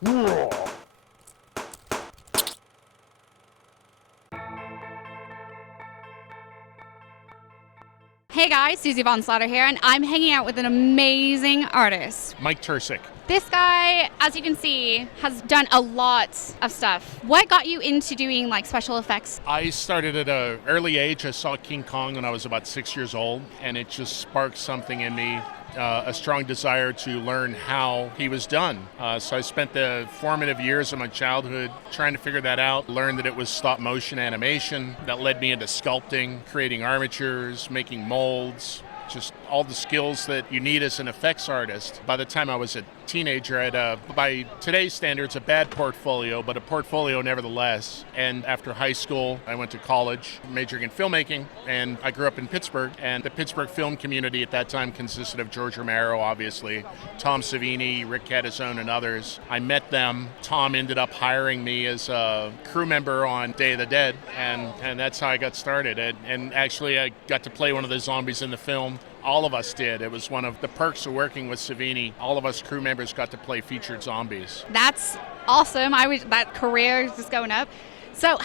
Hey guys, Susie Von Slaughter here, and I'm hanging out with an amazing artist. Mike Turcik. This guy, as you can see, has done a lot of stuff. What got you into doing like special effects? I started at an early age. I saw King Kong when I was about 6 years old, and it just sparked something in me. A strong desire to learn how he was done. So I spent the formative years of my childhood trying to figure that out, learned that it was stop motion animation. That led me into sculpting, creating armatures, making molds, just all the skills that you need as an effects artist. By the time I was a teenager, I had, by today's standards, a bad portfolio, but a portfolio nevertheless. And after high school, I went to college, majoring in filmmaking, and I grew up in Pittsburgh. And the Pittsburgh film community at that time consisted of George Romero, obviously, Tom Savini, Rick Catazone, and others. I met them. Tom ended up hiring me as a crew member on Day of the Dead, and that's how I got started. And actually, I got to play one of the zombies in the film. All of us did. It was one of the perks of working with Savini. All of us crew members got to play featured zombies. That's awesome. That career is just going up. So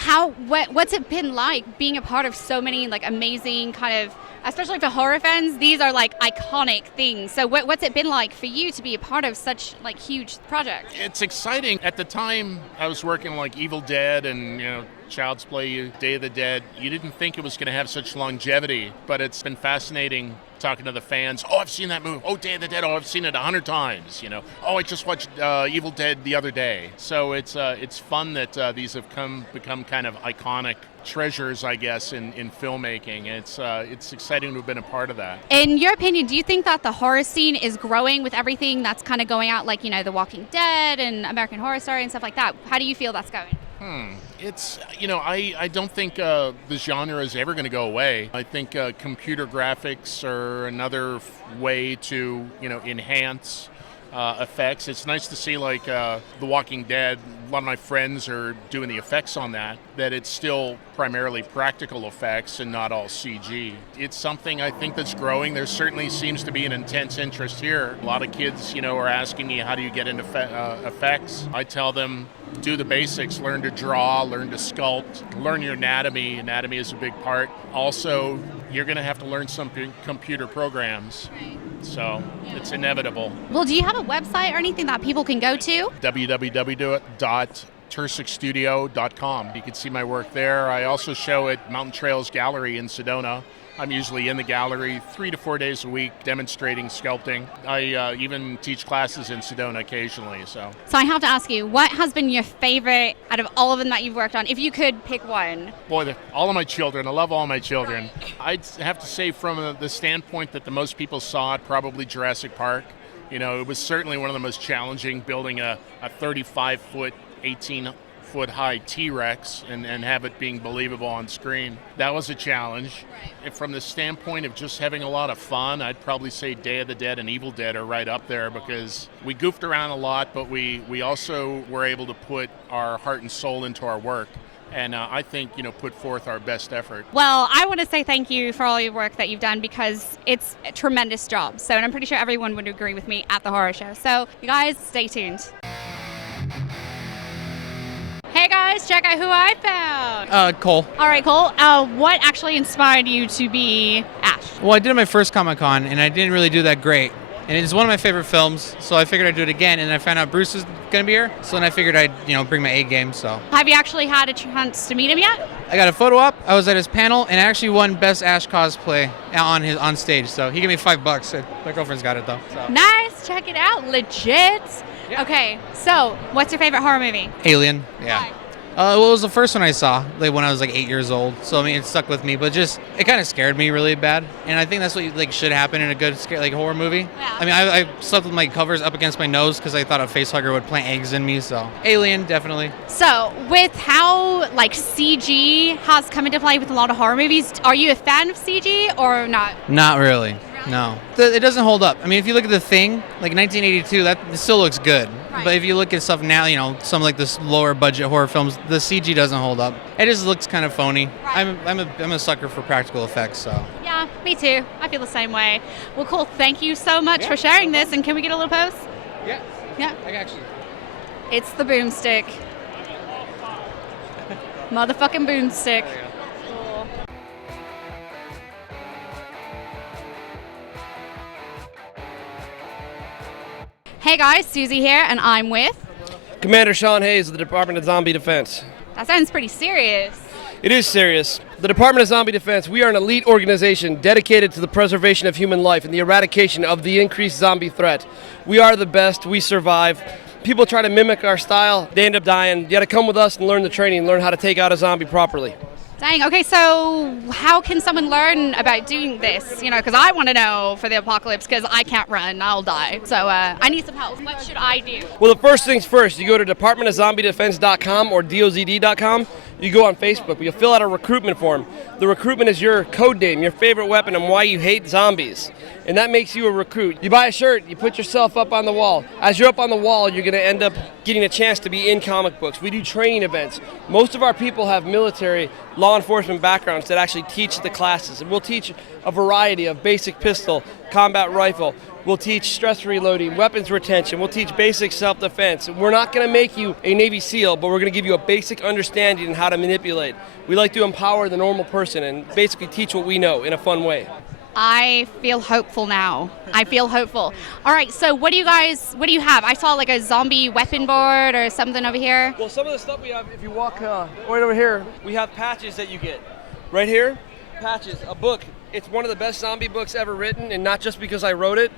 what's it been like being a part of so many like amazing kind of, especially for horror fans, these are like iconic things. So what's it been like for you to be a part of such like huge projects? It's exciting. At the time, I was working like Evil Dead and, Child's Play, Day of the Dead. You didn't think it was going to have such longevity, but it's been fascinating talking to the fans. Oh, I've seen that movie. Oh, Day of the Dead. Oh, I've seen it 100 times. Oh, I just watched Evil Dead the other day. So it's fun that these have become kind of iconic treasures, I guess, in filmmaking. It's exciting to have been a part of that. In your opinion, do you think that the horror scene is growing with everything that's kind of going out, like, The Walking Dead and American Horror Story and stuff like that? How do you feel that's going? It's, I don't think the genre is ever going to go away. I think computer graphics are another way to, enhance effects. It's nice to see like The Walking Dead. A lot of my friends are doing the effects on that it's still primarily practical effects and not all CG. It's something I think that's growing. There certainly seems to be an intense interest here. A lot of kids, are asking me, how do you get into effects? I tell them, do the basics, learn to draw, learn to sculpt, learn your anatomy. Anatomy is a big part. Also, you're going to have to learn some computer programs. So it's inevitable. Well, do you have a website or anything that people can go to? www.turcikstudio.com. You can see my work there. I also show at Mountain Trails Gallery in Sedona. I'm usually in the gallery 3 to 4 days a week demonstrating sculpting. I even teach classes in Sedona occasionally. So I have to ask you, what has been your favorite out of all of them that you've worked on? If you could pick one. Boy, all of my children. I love all my children. Right. I'd have to say from the standpoint that the most people saw it, probably Jurassic Park. It was certainly one of the most challenging, building a 35-foot, 18-foot high T-Rex and have it being believable on screen. That was a challenge. Right. From the standpoint of just having a lot of fun, I'd probably say Day of the Dead and Evil Dead are right up there because we goofed around a lot, but we also were able to put our heart and soul into our work. And I think, put forth our best effort. Well, I want to say thank you for all your work that you've done because it's a tremendous job. So, and I'm pretty sure everyone would agree with me at the horror show. So, you guys, stay tuned. Hey guys, check out who I found. Cole. All right, Cole. What actually inspired you to be Ash? Well, I did my first Comic-Con, and I didn't really do that great. And it's one of my favorite films, so I figured I'd do it again, and I found out Bruce was going to be here, so then I figured I'd, bring my A game, so. Have you actually had a chance to meet him yet? I got a photo op, I was at his panel, and I actually won Best Ash Cosplay on stage, so he gave me $5. My girlfriend's got it, though. So. Nice, check it out, legit. Yeah. Okay, so what's your favorite horror movie? Alien, yeah. Why? Well, it was the first one I saw, when I was 8 years old. So it stuck with me, but it kind of scared me really bad. And I think that's what should happen in a good horror movie. Yeah. I slept with my covers up against my nose because I thought a facehugger would plant eggs in me. So Alien, definitely. So with how CG has come into play with a lot of horror movies, are you a fan of CG or not? Not really. No. It doesn't hold up. If you look at The Thing, 1982, that still looks good. Right. But if you look at stuff now, some this lower budget horror films, the CG doesn't hold up. It just looks kind of phony. Right. I'm a sucker for practical effects, so. Yeah, me too. I feel the same way. Well, cool. Thank you so much for sharing this. And can we get a little pose? Yeah. Yeah. I got you. It's the boomstick. Motherfucking boomstick. Cool. Hey guys, Susie here, and I'm with... Commander Sean Hayes of the Department of Zombie Defense. That sounds pretty serious. It is serious. The Department of Zombie Defense, we are an elite organization dedicated to the preservation of human life and the eradication of the increased zombie threat. We are the best. We survive. People try to mimic our style. They end up dying. You got to come with us and learn the training, learn how to take out a zombie properly. Dang, okay, so how can someone learn about doing this? You know, because I want to know for the apocalypse, because I can't run, I'll die. So I need some help. What should I do? Well, the first things first, you go to departmentofzombiedefense.com or D.O.Z.D.com. You go on Facebook, you'll fill out a recruitment form. The recruitment is your code name, your favorite weapon, and why you hate zombies. And that makes you a recruit. You buy a shirt, you put yourself up on the wall. As you're up on the wall, you're going to end up getting a chance to be in comic books. We do training events. Most of our people have military, law enforcement backgrounds that actually teach the classes. And we'll teach a variety of basic pistol, combat rifle. We'll teach stress reloading, weapons retention. We'll teach basic self-defense. We're not going to make you a Navy SEAL, but we're going to give you a basic understanding on how to manipulate. We like to empower the normal person and basically teach what we know in a fun way. I feel hopeful now. I feel hopeful. All right, so what do you have? I saw like a zombie weapon board or something over here. Well, some of the stuff we have, if you walk right over here, we have patches that you get. Right here, patches, a book. It's one of the best zombie books ever written, and not just because I wrote it.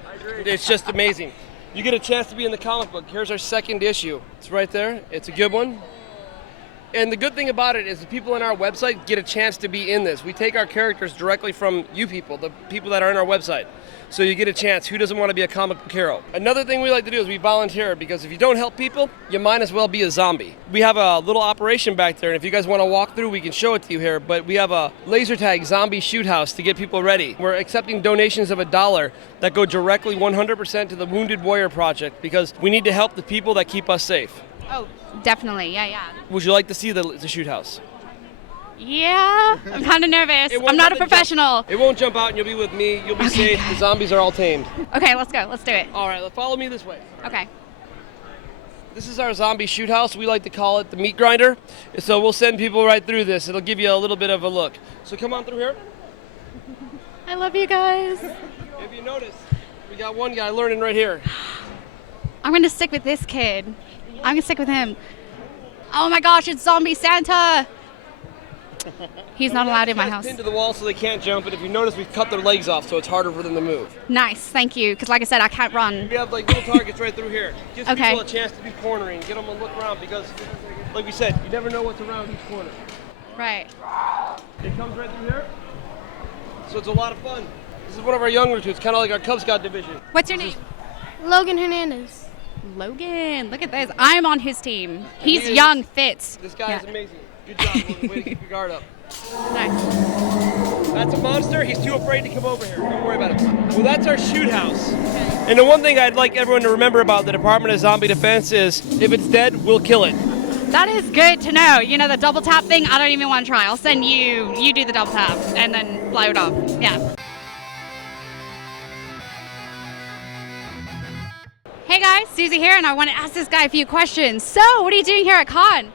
It's just amazing. You get a chance to be in the comic book. Here's our second issue. It's right there. It's a good one. And the good thing about it is the people on our website get a chance to be in this. We take our characters directly from you people, the people that are on our website. So you get a chance. Who doesn't want to be a comic book hero? Another thing we like to do is we volunteer, because if you don't help people, you might as well be a zombie. We have a little operation back there, and if you guys want to walk through, we can show it to you here. But we have a laser tag zombie shoot house to get people ready. We're accepting donations of $1 that go directly 100% to the Wounded Warrior Project, because we need to help the people that keep us safe. Oh, definitely, yeah. Would you like to see the shoot house? Yeah, I'm kind of nervous. I'm not a professional. It won't jump out and you'll be with me. You'll be safe. The zombies are all tamed. Okay, let's go. Let's do it. All right, follow me this way. Okay. This is our zombie shoot house. We like to call it the meat grinder. So we'll send people right through this. It'll give you a little bit of a look. So come on through here. I love you guys. If you notice, we got one guy learning right here. I'm going to stick with this kid. I'm going to stick with him. Oh my gosh, it's Zombie Santa. He's not allowed in my house. Pinned to the wall so they can't jump, and if you notice, we've cut their legs off so it's harder for them to move. Nice, thank you, because like I said, I can't run. We have like little targets right through here. Gives Okay. people a chance to be cornering, get them to look around, because like we said, you never know what's around each corner. Right. It comes right through here, so it's a lot of fun. This is one of our young recruits, kind of like our Cub Scout division. What's your name? Logan Hernandez. Logan, look at this. I'm on his team. He's young, fits. This guy is amazing. Good job, Logan. Way to keep your guard up. Nice. That's a monster. He's too afraid to come over here. Don't worry about it. Well, that's our shoot house. And the one thing I'd like everyone to remember about the Department of Zombie Defense is if it's dead, we'll kill it. That is good to know. You know, the double tap thing, I don't even want to try. I'll send you do the double tap and then blow it off. Yeah. Hey guys, Susie here, and I want to ask this guy a few questions. So, what are you doing here at Con?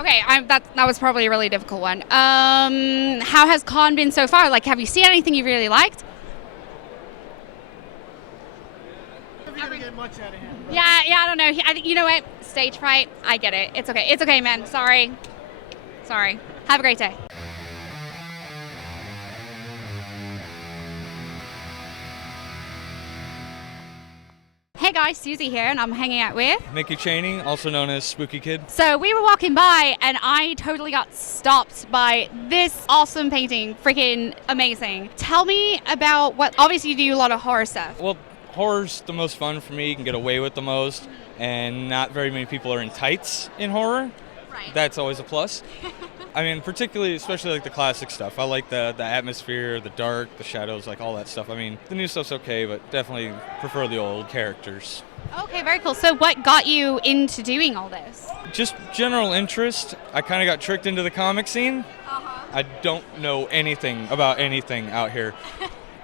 Okay, that was probably a really difficult one. How has Con been so far? Like, have you seen anything you really liked? Never gonna get much out of him. Yeah, I don't know. You know what? Stage fright. I get it. It's okay, man. Sorry. Have a great day. Hey guys, Susie here, and I'm hanging out with Mickey Cheney, also known as Spooky Kid. So we were walking by, and I totally got stopped by this awesome painting. Freaking amazing. Tell me about what, obviously you do a lot of horror stuff. Well, horror's the most fun for me. You can get away with the most, and not very many people are in tights in horror. Right. That's always a plus. I mean, particularly, especially like the classic stuff. I like the atmosphere, the dark, the shadows, like all that stuff. I mean, the new stuff's okay, but definitely prefer the old characters. Okay, very cool. So what got you into doing all this? Just general interest. I kind of got tricked into the comic scene. Uh-huh. I don't know anything about anything out here.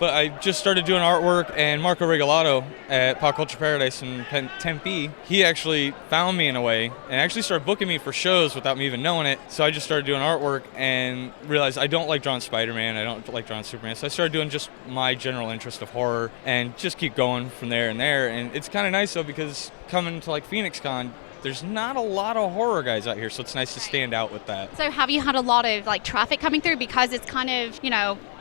But I just started doing artwork, and Marco Regalado at Pop Culture Paradise in Tempe, he actually found me in a way and actually started booking me for shows without me even knowing it. So I just started doing artwork and realized I don't like drawing Spider-Man, I don't like drawing Superman. So I started doing just my general interest of horror and just keep going from there and there. And it's kind of nice though, because coming to like Phoenix Con, there's not a lot of horror guys out here, so it's nice to stand out with that. So have you had a lot of like traffic coming through because it's kind of,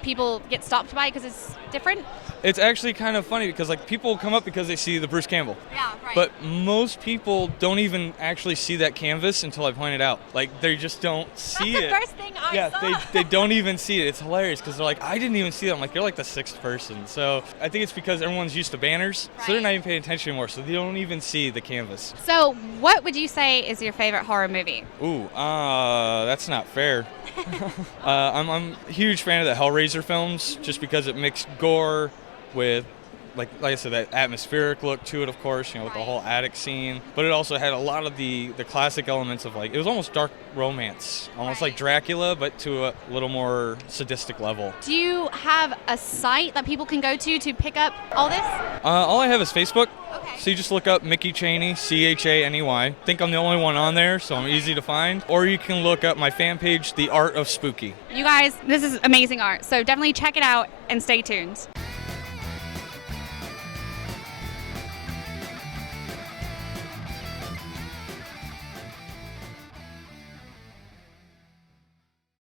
people get stopped by because it's different? It's actually kind of funny because like people come up because they see the Bruce Campbell. Yeah, right. But most people don't even actually see that canvas until I point it out. Like they just don't see it. That's the first thing I saw. They don't even see it. It's hilarious because they're like, I didn't even see it. I'm like, you're like the sixth person. So I think it's because everyone's used to banners, so they're not even paying attention anymore. So they don't even see the canvas. So what would you say is your favorite horror movie? Ooh, that's not fair. I'm a huge fan of the Hellraiser films just because it mixed gore with, like I said, that atmospheric look to it, of course, with the whole attic scene. But it also had a lot of the classic elements of like, it was almost dark romance, almost like Dracula, but to a little more sadistic level. Do you have a site that people can go to pick up all this? All I have is Facebook. Okay. So you just look up Mickey Chaney, Chaney. I think I'm the only one on there, so I'm easy to find. Or you can look up my fan page, The Art of Spooky. You guys, this is amazing art, so definitely check it out and stay tuned.